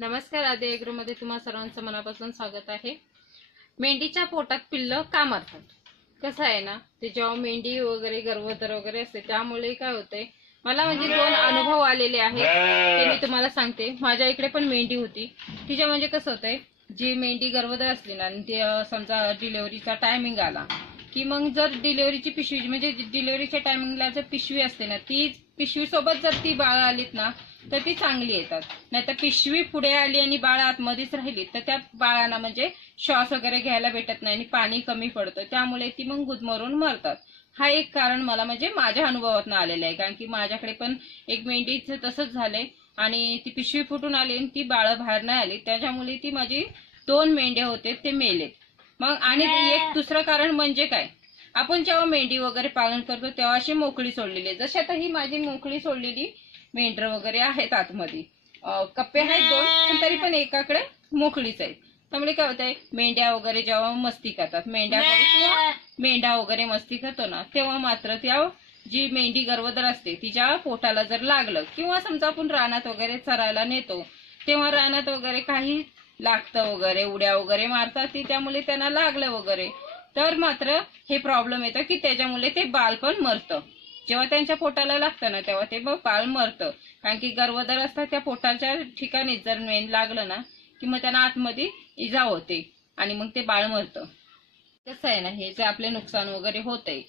नमस्कार, आदी एग्रोमध्ये तुम्हा सर्वांचं मनापासून स्वागत आहे। मेंढीच्या पोटात पिल्लं का मरतात? कसं आहे ना, ते जेव्हा मेंढी वगैरे गर्भवती वगैरे असते त्यामुळे काय होतंय, मला म्हणजे दोन अनुभव आलेले आहेत ते मी तुम्हाला सांगते। माझ्या इकडे पण मेंढी होती, तिच्या म्हणजे कसं होतंय, जी मेंढी गर्भवती असली ना आणि ती समजा डिलिव्हरीचा टायमिंग आला की मग जर डिलिव्हरीची पिशवी म्हणजे डिलिव्हरीच्या टायमिंगला जर पिशवी असते ना, ती पिशवी सोबत जर ती बाळ आलीत ना तर ती चांगली येतात। नाहीतर पिशवी पुढे आली आणि बाळ आतमध्येच राहिली तर त्या बाळांना म्हणजे श्वास वगैरे घ्यायला भेटत नाही आणि पाणी कमी पडतं, त्यामुळे ती मग गुदमरून मरतात। हा एक कारण मला म्हणजे माझ्या अनुभवातून आलेलं आहे, कारण की माझ्याकडे पण एक मेंढीचं तसंच झालंय आणि ती पिशवी फुटून आली आणि ती बाळ बाहेर नाही आली, त्याच्यामुळे ती माझी 2 मेंढ्या होते ते मेलेत। मग आणि एक दुसरं कारण म्हणजे काय, आपण जेव्हा मेंढी वगैरे पालन करतो तेव्हा अशी मोकळी सोडलेली, जशी आता ही माझी मोकळी सोडलेली मेंढर वगैरे आहेत आतमध्ये, कप्पे आहेत 2 पण तरी पण एकाकडे मोकळीच आहेत। त्यामुळे काय होतंय, मेंढ्या वगैरे जेव्हा मस्ती करतात, मेंढा वगैरे मस्ती करतो ना, तेव्हा मात्र त्या जी मेंढी गर्भवती असते तिच्या पोटाला जर लागलं किंवा समजा आपण रानात वगैरे चरायला नेतो तेव्हा रानात वगैरे काही लागतं वगैरे, उड्या वगैरे मारतात ती, त्यामुळे त्यांना लागलं वगैरे तर मात्र हे प्रॉब्लेम येतं की त्याच्यामुळे ते बाळ पण मरतं। जेव्हा त्यांच्या पोटाला लागतं ना तेव्हा ते बाळ मरतं, कारण की गर्भवती असतात त्या पोटाच्या ठिकाणी जर मेन लागलं ना की मग त्यांना आतमध्ये इजा होते आणि मग ते बाळ मरतं। कसं आहे ना, हे जे आपले नुकसान वगैरे होतंय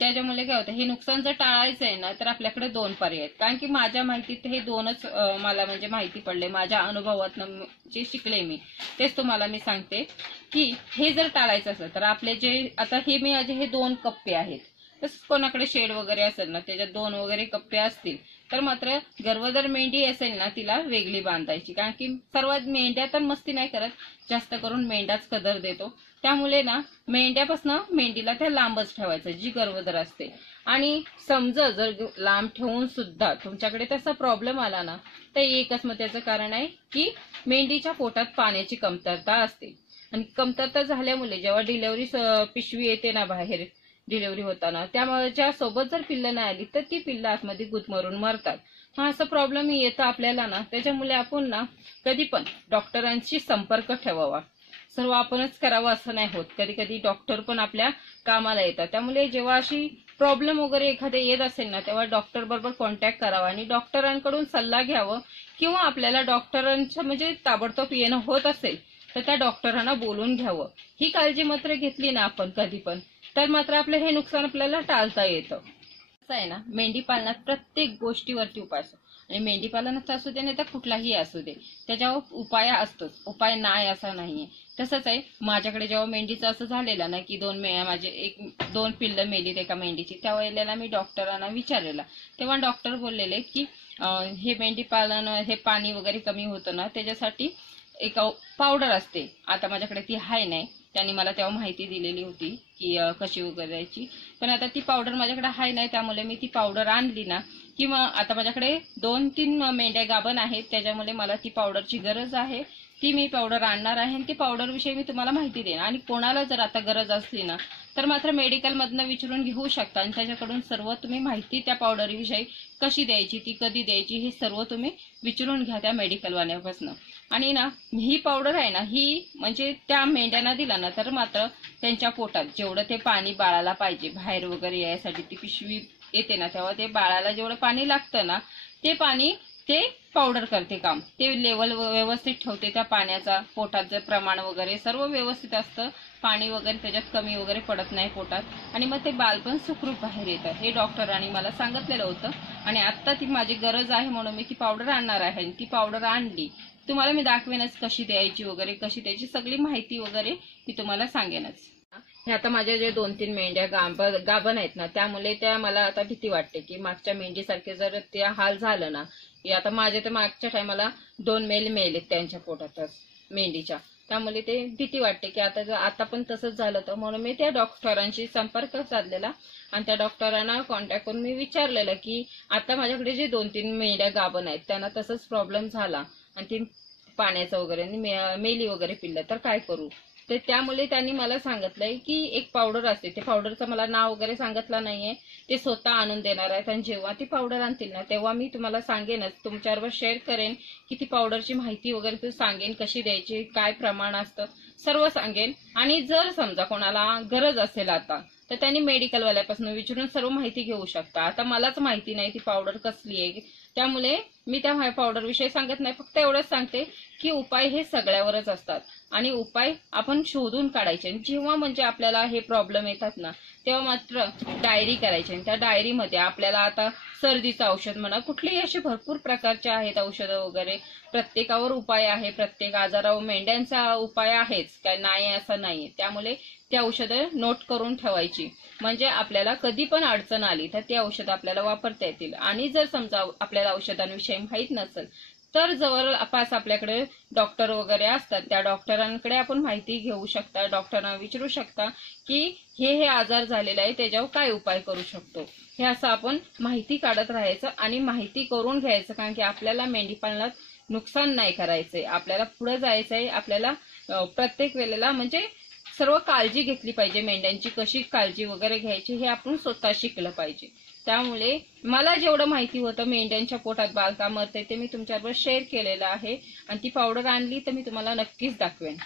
त्याच्यामुळे काय होतं, हे नुकसान जर टाळायचं आहे ना तर आपल्याकडे 2 पर्याय आहेत, कारण की माझ्या माहितीत हे 2च मला म्हणजे माहिती पडले, माझ्या अनुभवातून जे शिकले मी तेच तुम्हाला मी सांगते की हे जर टाळायचं असेल तर आपले जे आता हे मी हे 2 कप्पे आहेत, तसंच कोणाकडे शेड वगैरे असेल ना त्याच्यात 2 वगैरे कप्पे असतील तर मात्र गर्भवती मेंढी असेल ना तिला वेगळी बांधायची, कारण की सर्वात मेंढ्या तर मस्ती नाही करत, जास्त करून मेंढाच कदर देतो, त्यामुळे ना मेंढ्यापासून मेंढीला त्या लांबच ठेवायचं जी गर्भवती असते। आणि समजा जर लांब ठेवून सुद्धा तुमच्याकडे तसा प्रॉब्लेम आला ना तर एकच मग त्याचं कारण आहे की मेंढीच्या पोटात पाण्याची कमतरता असते, आणि कमतरता झाल्यामुळे जेव्हा डिलिव्हरी पिशवी येते ना बाहेर डिलिव्हरी होताना, त्यामुळे सोबत जर पिल्लं नाही आली तर ती पिल्लं आतमध्ये गुदमरून मरतात। हा असा प्रॉब्लेम येतो आपल्याला ना, त्याच्यामुळे आपण ना कधी पण डॉक्टरांशी संपर्क ठेवावा। सर्व आपणच करावं असं नाही होत, कधी कधी डॉक्टर पण आपल्या कामाला येतात, त्यामुळे जेव्हा अशी प्रॉब्लेम वगैरे एखादे येत असेल ना तेव्हा डॉक्टर बरोबर कॉन्टॅक्ट करावा आणि डॉक्टरांकडून सल्ला घ्यावं, किंवा आपल्याला डॉक्टरांचं म्हणजे ताबडतोब येणं होत असेल तर त्या डॉक्टरांना बोलून घ्यावं। ही काळजी मात्र घेतली ना आपण कधी पण तर मात्र आपलं हे नुकसान आपल्याला टाळता येतं। असं आहे ना, मेंढी पालनात प्रत्येक गोष्टीवरती उपाय असतो, आणि मेंढी पालनाचा असू दे नाही तर कुठलाही असू दे त्याच्यावर उपाय असतोच, उपाय नाही असा नाहीये। तसंच आहे, माझ्याकडे जेव्हा मेंढीचं असं झालेलं ना की माझे 2 पिल्लं मेलीत एका मेंढीची, त्यावेळेला मी डॉक्टरांना विचारलेलं, तेव्हा डॉक्टर बोललेले की हे मेंढी पालन हे पाणी वगैरे कमी होतं ना त्याच्यासाठी एक पावडर असते, आता माझ्याकडे ती आहे नाही, त्यांनी मला तेव्हा माहिती दिलेली होती की कशी वगैरे द्यायची, पण आता ती पावडर माझ्याकडे आहे नाही, त्यामुळे मी ती पावडर आणली ना किंवा आता माझ्याकडे 2-3 मेंढ्या गाभण आहेत, त्याच्यामुळे मला ती पावडरची गरज आहे, ती मी पावडर आणणार आहे आणि ती पावडर विषयी मी तुम्हाला माहिती देईन। आणि कोणाला जर आता गरज असली ना तर मात्र मेडिकल मधनं विचारून घेऊ शकता, आणि त्याच्याकडून सर्व तुम्ही माहिती त्या पावडर विषयी कशी द्यायची, ती कधी द्यायची, हे सर्व तुम्ही विचारून घ्या त्या मेडिकल वाल्यापासून। आणि ना ही पावडर आहे ना, ही म्हणजे त्या मेंढ्यांना दिला ना तर मात्र त्यांच्या पोटात जेवढं ते पाणी बाळाला पाहिजे बाहेर वगैरे यायसाठी, ती पिशवी येते ना तेव्हा ते बाळाला जेवढं पाणी लागतं ना ते पाणी ते पावडर करते काम, ते लेवल व्यवस्थित ठेवते त्या पाण्याचा, पोटात जर प्रमाण वगैरे सर्व व्यवस्थित असतं, पाणी वगैरे त्याच्यात कमी वगैरे पडत नाही पोटात, आणि मग ते बाळ पण सुखरूप बाहेर येतं, हे डॉक्टरांनी मला सांगितलेलं होतं। आणि आता ती माझी गरज आहे म्हणून मी ती पावडर आणणार आहे, आणि ती पावडर आणली तुम्हाला मी दाखवेनच कशी द्यायची वगैरे, कशी द्यायची सगळी माहिती वगैरे मी तुम्हाला सांगेनच। हे आता माझ्या जे 2-3 मेंढ्या गाभण आहेत ना त्यामुळे त्या मला आता भीती वाटते की मागच्या मेंढीसारखे जर ते हाल झालं ना, की आता माझ्या तर मागच्या टायमाला 2 मेलेत त्यांच्या पोटातच मेंढीच्या, त्यामुळे ते भीती वाटते की आता जर आता पण तसंच झालं तर, म्हणून मी त्या डॉक्टरांशी संपर्क साधलेला आणि त्या डॉक्टरांना कॉन्टॅक्ट करून मी विचारलेलं की आता माझ्याकडे जे 2-3 मेंढ्या गाभण आहेत त्यांना तसंच प्रॉब्लेम झाला आणि ती पाण्याचं वगैरे मेली वगैरे पिल्लं तर काय करू, तर त्यामुळे त्यांनी मला सांगितलंय की एक पावडर असते, ते पावडरचं मला नाव वगैरे सांगितलं नाहीये, ते स्वतः आणून देणार आहेत आणि जेव्हा ती पावडर आणतील ना तेव्हा मी तुम्हाला सांगेनच, तुमच्याबरोबर शेअर करेन की ती पावडरची माहिती वगैरे तू सांगेन, कशी द्यायची, काय प्रमाण असतं, सर्व सांगेन. आणि जर समजा कोणाला गरज असेल आता तर त्यांनी मेडिकलवाल्यापासून विचारून सर्व माहिती घेऊ शकता. आता मलाच माहिती नाही ती पावडर कसली आहे, त्यामुळे मी त्या पावडर विषयी सांगत नाही, फक्त एवढंच सांगते की उपाय हे सगळ्यावरच असतात आणि उपाय आपण शोधून काढायचे. जेव्हा म्हणजे आपल्याला हे प्रॉब्लेम येतात ना तेव्हा मात्र डायरी करायची, आणि त्या डायरीमध्ये आपल्याला आता सर्दीचं औषध म्हणा, कुठलीही अशी भरपूर प्रकारचे आहेत औषधं वगैरे, प्रत्येकावर उपाय आहे, प्रत्येक आजारावर मेंढ्यांचा उपाय आहेच, काय नाही असं नाहीये. त्यामुळे ती औषधं नोट करून ठेवायची, म्हणजे आपल्याला कधी पण अडचण आली तर ती औषधं आपल्याला वापरता येतील. आणि जर समजा आपल्याला औषधांविषयी माहीत नसेल तर जवळपास आपल्याकडे डॉक्टर वगैरे असतात, त्या डॉक्टरांकडे आपण माहिती घेऊ शकता, डॉक्टरांना विचारू शकता की हे आजार झालेला आहे त्याच्यावर काय उपाय करू शकतो. हे असं आपण माहिती काढत राहायचं आणि माहिती करून घ्यायचं, कारण की आपल्याला मेंढीपालनात नुकसान नाही करायचंय, आपल्याला पुढे जायचंय. आपल्याला प्रत्येक वेळेला म्हणजे सर्व काळजी घेतली पाहिजे, मेंढ्यांची कशी काळजी वगैरे घ्यायची हे आपण स्वतः शिकलं पाहिजे. त्यामुळे मला जेवढं माहिती होतं मेंढ्यांच्या पोटात बालकाम मरते ते मी तुमच्याबरोबर शेअर केलेलं आहे, आणि ती पावडर आणली तर मी तुम्हाला नक्कीच दाखवेन.